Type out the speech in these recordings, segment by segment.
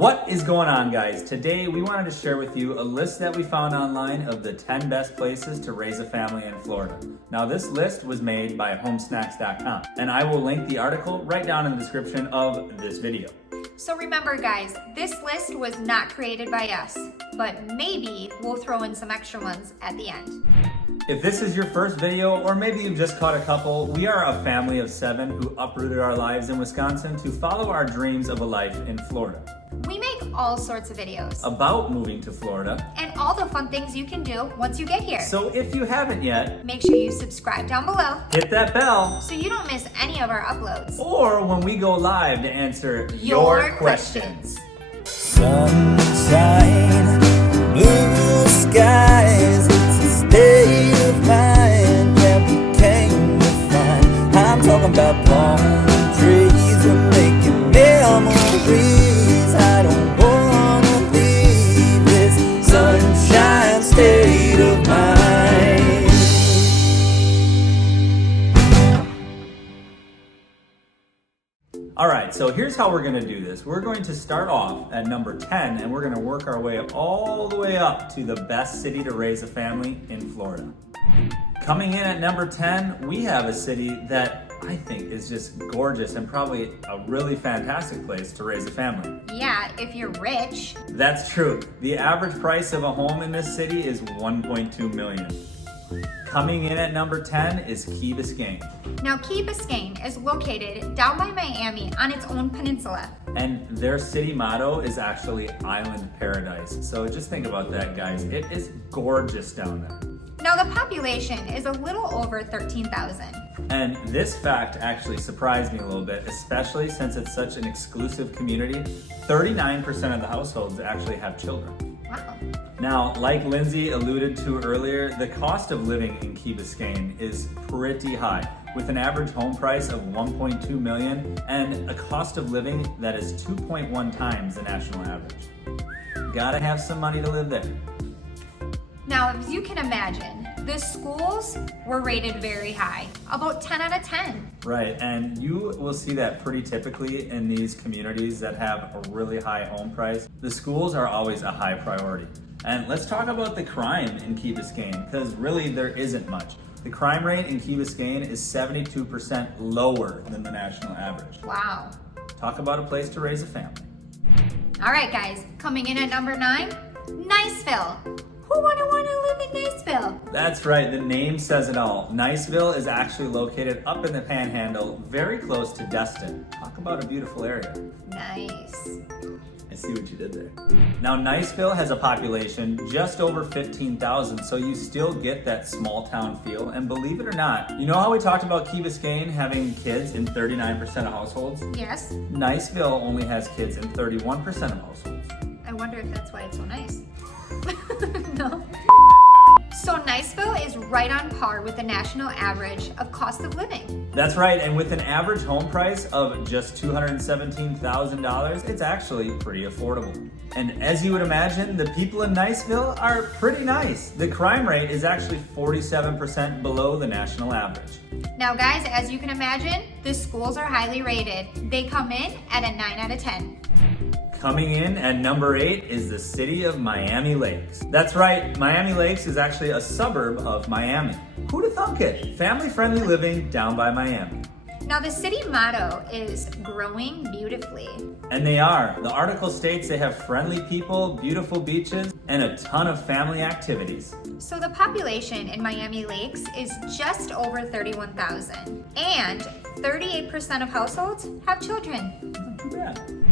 What is going on, guys? Today we wanted to share with you a list that we found online of the 10 best places to raise a family in Florida. Now this list was made by Homesnacks.com, and I will link the article right down in the description of this video. So remember guys, this list was not created by us, but maybe we'll throw in some extra ones at the end. If this is your first video, or maybe you've just caught a couple, we are a family of 7 who uprooted our lives in Wisconsin to follow our dreams of a life in Florida. We make all sorts of videos About moving to Florida, and all the fun things you can do once you get here. so if you haven't yet, Make sure you subscribe down below hit that bell, so you don't miss any of our uploads. or when we go live to answer Your questions. Sunshine, blue skies, it's a state of mind that we came to find. I'm talking about palm trees, we're making memories. I don't wanna leave this sunshine state of mind. All right, so here's how we're gonna do this. We're going to start off at number 10, and we're gonna work our way all the way up to the best city to raise a family in Florida. Coming in at number 10, we have a city that I think is just gorgeous and probably a really fantastic place to raise a family. Yeah, if you're rich. That's true. The average price of a home in this city is $1.2 million. Coming in at number 10 is Key Biscayne. Now Key Biscayne is located down by Miami on its own peninsula. And their city motto is actually Island Paradise. So just think about that, guys. It is gorgeous down there. Now the population is a little over 13,000. And this fact actually surprised me a little bit, especially since it's such an exclusive community. 39% of the households actually have children. Wow. Now, like Lindsay alluded to earlier, the cost of living in Key Biscayne is pretty high, with an average home price of $1.2 million and a cost of living that is 2.1 times the national average. Gotta have some money to live there. Now, as you can imagine, the schools were rated very high, about 10 out of 10. Right, and you will see that pretty typically in these communities that have a really high home price. The schools are always a high priority. And let's talk about the crime in Key Biscayne, because really there isn't much. The crime rate in Key Biscayne is 72% lower than the national average. Wow. Talk about a place to raise a family. All right, guys, coming in at number 9, Niceville. Who wouldn't want to live in Niceville? That's right, the name says it all. Niceville is actually located up in the Panhandle, very close to Destin. Talk about a beautiful area. Nice. I see what you did there. Now, Niceville has a population just over 15,000, so you still get that small town feel. And believe it or not, you know how we talked about Key Biscayne having kids in 39% of households? Yes. Niceville only has kids in 31% of households. I wonder if that's why it's so nice. No. So Niceville is right on par with the national average of cost of living. That's right, and with an average home price of just $217,000, it's actually pretty affordable. And as you would imagine, the people in Niceville are pretty nice. The crime rate is actually 47% below the national average. Now guys, as you can imagine, the schools are highly rated. They come in at a 9 out of 10. Coming in at number 8 is the city of Miami Lakes. That's right, Miami Lakes is actually a suburb of Miami. Who'd have thunk it? Family-friendly living down by Miami. Now the city motto is growing beautifully. And they are. The article states they have friendly people, beautiful beaches, and a ton of family activities. So the population in Miami Lakes is just over 31,000, and 38% of households have children. Not too bad.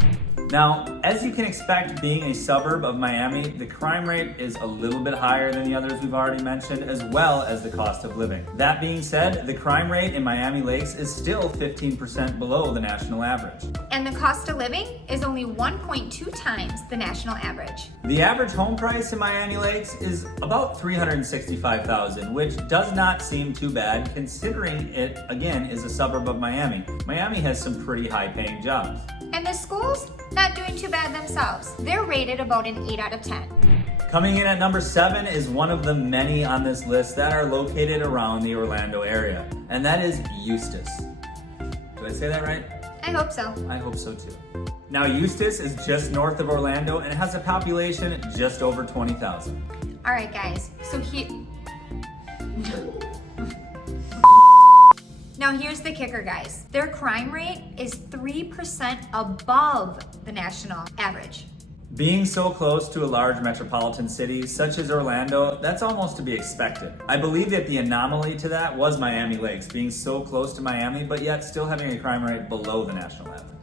Now, as you can expect, being a suburb of Miami, the crime rate is a little bit higher than the others we've already mentioned, as well as the cost of living. That being said, the crime rate in Miami Lakes is still 15% below the national average. And the cost of living is only 1.2 times the national average. The average home price in Miami Lakes is about $365,000, which does not seem too bad considering it, again, is a suburb of Miami. Miami has some pretty high-paying jobs. And the schools, not doing too bad themselves. They're rated about an 8 out of 10. Coming in at number 7 is one of the many on this list that are located around the Orlando area, and that is Eustis. Did I say that right? I I hope so. I hope so too. Now, Eustis is just north of Orlando and it has a population just over 20,000. All right, guys. So Now here's the kicker, guys. Their crime rate is 3% above the national average. Being so close to a large metropolitan city such as Orlando, that's almost to be expected. I believe that the anomaly to that was Miami Lakes, being so close to Miami, but yet still having a crime rate below the national average.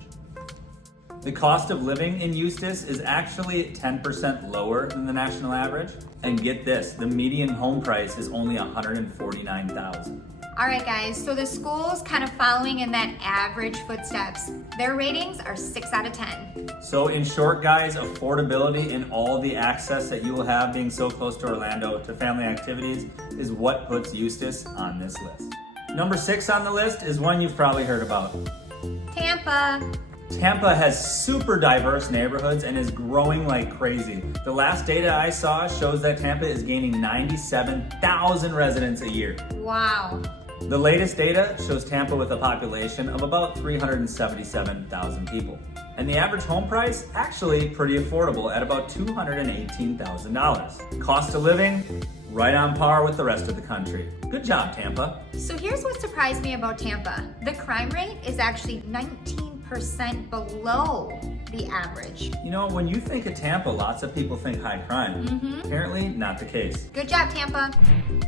The cost of living in Eustis is actually 10% lower than the national average. And get this, the median home price is only $149,000. All right, guys, so the school's kind of following in that average footsteps. Their ratings are 6 out of 10. So in short, guys, affordability and all the access that you will have being so close to Orlando to family activities is what puts Eustis on this list. Number 6 on the list is one you've probably heard about. Tampa. Tampa has super diverse neighborhoods and is growing like crazy. The last data I saw shows that Tampa is gaining 97,000 residents a year. Wow. The latest data shows Tampa with a population of about 377,000 people. And the average home price, actually pretty affordable at about $218,000. Cost of living, right on par with the rest of the country. Good job, Tampa. So here's what surprised me about Tampa. The crime rate is actually 19% below the average. You know, when you think of Tampa, lots of people think high crime. Apparently, not the case. Good job, Tampa.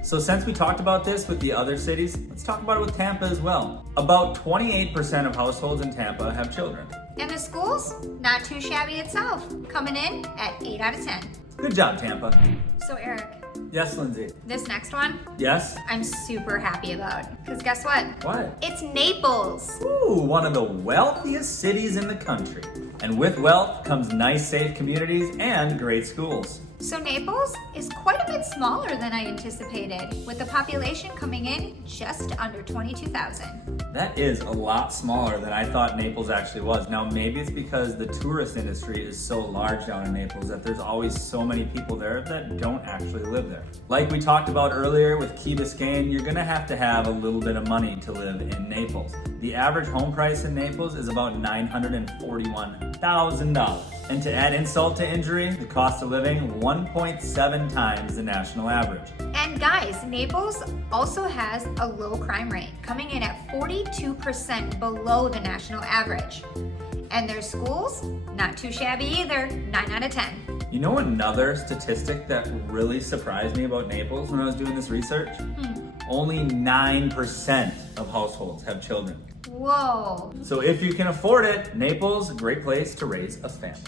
So since we talked about this with the other cities, let's talk about it with Tampa as well. About 28% of households in Tampa have children. And the schools, not too shabby itself, coming in at 8 out of 10. Good job, Tampa. So Eric, Yes, Lindsay. this next one, Yes? I'm super happy about. Because guess what? What? It's Naples. Ooh, one of the wealthiest cities in the country. And with wealth comes nice, safe communities and great schools. So Naples is quite a bit smaller than I anticipated, with the population coming in just under 22,000. That is a lot smaller than I thought Naples actually was. Now, maybe it's because the tourist industry is so large down in Naples that there's always so many people there that don't actually live there. Like we talked about earlier with Key Biscayne, you're gonna have to have a little bit of money to live in Naples. The average home price in Naples is about $941,000. And to add insult to injury, the cost of living 1.7 times the national average. And guys, Naples also has a low crime rate, coming in at 42% below the national average. And their schools, not too shabby either, 9 out of 10. You know another statistic that really surprised me about Naples when I was doing this research? Only 9% of households have children. Whoa. So if you can afford it, Naples, a great place to raise a family.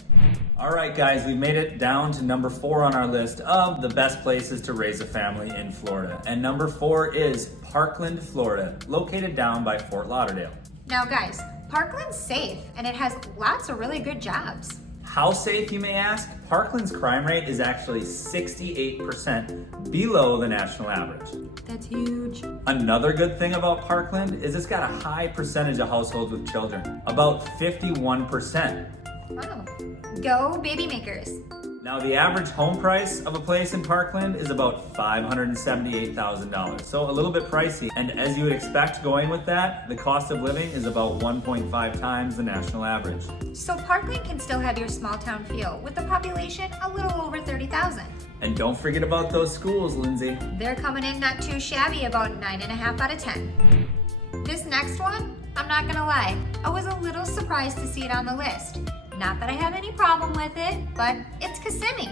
All right, guys, we've made it down to number 4 on our list of the best places to raise a family in Florida. And number 4 is Parkland, Florida, located down by Fort Lauderdale. Now guys, Parkland's safe and it has lots of really good jobs. How safe, you may ask? Parkland's crime rate is actually 68% below the national average. That's huge. Another good thing about Parkland is it's got a high percentage of households with children, about 51%. Wow. Go baby makers. Now, the average home price of a place in Parkland is about $578,000, so a little bit pricey. And as you would expect going with that, the cost of living is about 1.5 times the national average. So Parkland can still have your small town feel with a population a little over 30,000. And don't forget about those schools, Lindsay. They're coming in not too shabby, about 9.5 out of 10. This next one, I'm not gonna lie, I was a little surprised to see it on the list. Not that I have any problem with it, but it's Kissimmee.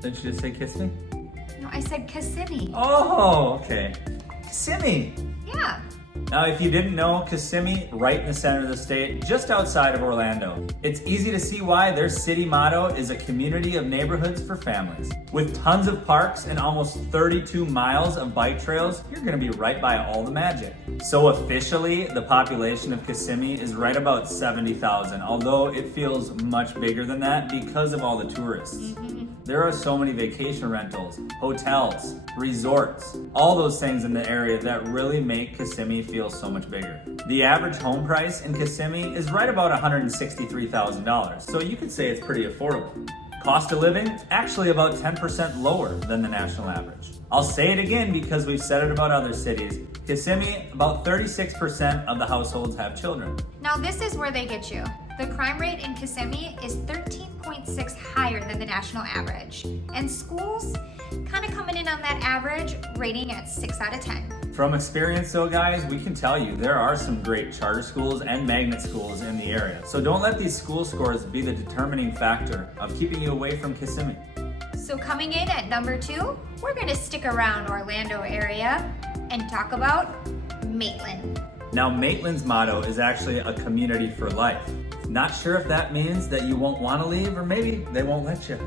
Didn't you just say Kissimmee? No, I said Kissimmee. Oh, okay. Kissimmee. Yeah. Now, if you didn't know, Kissimmee, right in the center of the state, just outside of Orlando. It's easy to see why their city motto is a community of neighborhoods for families. With tons of parks and almost 32 miles of bike trails, you're gonna be right by all the magic. So officially, the population of Kissimmee is right about 70,000, although it feels much bigger than that because of all the tourists. There are so many vacation rentals, hotels, resorts, all those things in the area that really make Kissimmee feel so much bigger. The average home price in Kissimmee is right about $163,000, so you could say it's pretty affordable. Cost of living, actually about 10% lower than the national average. I'll say it again because we've said it about other cities. Kissimmee, about 36% of the households have children. Now this is where they get you. The crime rate in Kissimmee is 13.6 higher than the national average. And schools kind of coming in on that average, rating at 6 out of 10. From experience though, guys, we can tell you there are some great charter schools and magnet schools in the area. So don't let these school scores be the determining factor of keeping you away from Kissimmee. So coming in at number 2, we're gonna stick around Orlando area and talk about Maitland. Now, Maitland's motto is actually a community for life. Not sure if that means that you won't want to leave, or maybe they won't let you.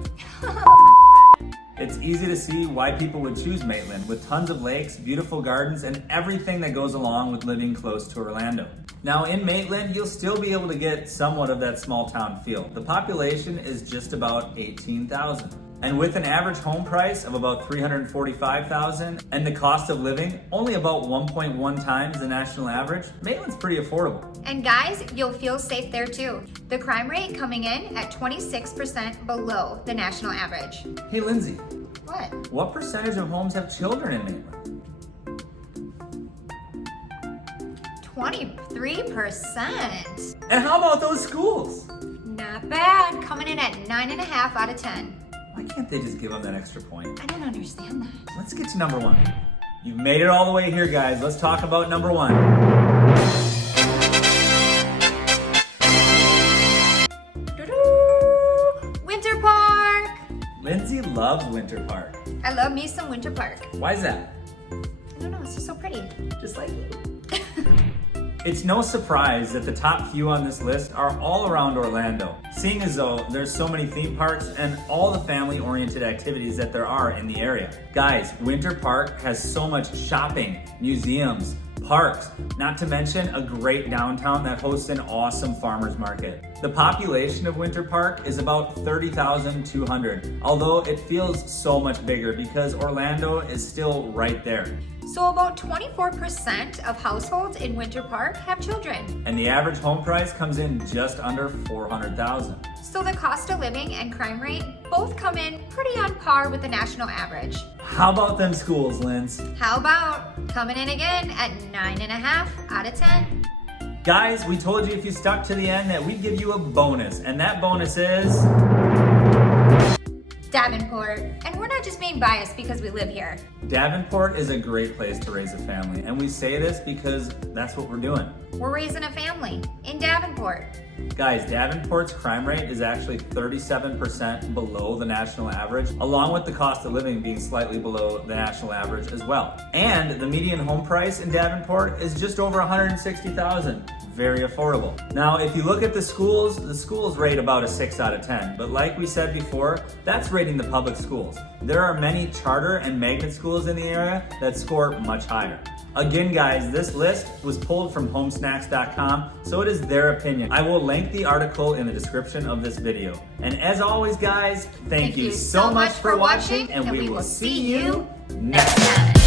It's easy to see why people would choose Maitland, with tons of lakes, beautiful gardens, and everything that goes along with living close to Orlando. Now in Maitland, you'll still be able to get somewhat of that small town feel. The population is just about 18,000. And with an average home price of about $345,000 and the cost of living only about 1.1 times the national average, Maitland's pretty affordable. And guys, you'll feel safe there too. The crime rate coming in at 26% below the national average. Hey Lindsay, What percentage of homes have children in Maitland? 23%. And how about those schools? Not bad, coming in at 9.5 out of 10. Why can't they just give them that extra point? I don't understand that. Let's get to number 1. You've made it all the way here, guys. Let's talk about number 1. Winter Park. Lindsay loves Winter Park. I love me some Winter Park. Why is that? I don't know, it's just so pretty. Just like you. It's no surprise that the top few on this list are all around Orlando, seeing as though there's so many theme parks and all the family-oriented activities that there are in the area. Guys, Winter Park has so much shopping, museums, parks, not to mention a great downtown that hosts an awesome farmers market. The population of Winter Park is about 30,200, although it feels so much bigger because Orlando is still right there. So about 24% of households in Winter Park have children. And the average home price comes in just under $400,000. So the cost of living and crime rate both come in pretty on par with the national average. How about them schools, Linz? How about coming in again at 9.5 out of 10? Guys, we told you if you stuck to the end that we'd give you a bonus, and that bonus is Davenport. And we're not just being biased because we live here. Davenport is a great place to raise a family, and we say this because that's what we're doing. We're raising a family in Davenport. Guys, Davenport's crime rate is actually 37% below the national average, along with the cost of living being slightly below the national average as well. And the median home price in Davenport is just over $160,000. Very affordable. Now, if you look at the schools rate about a 6 out of 10, but like we said before, that's rating the public schools. There are many charter and magnet schools in the area that score much higher. Again, guys, this list was pulled from Homesnacks.com, so it is their opinion. I will link the article in the description of this video. And as always, guys, thank you so much for watching, and we will see you next time.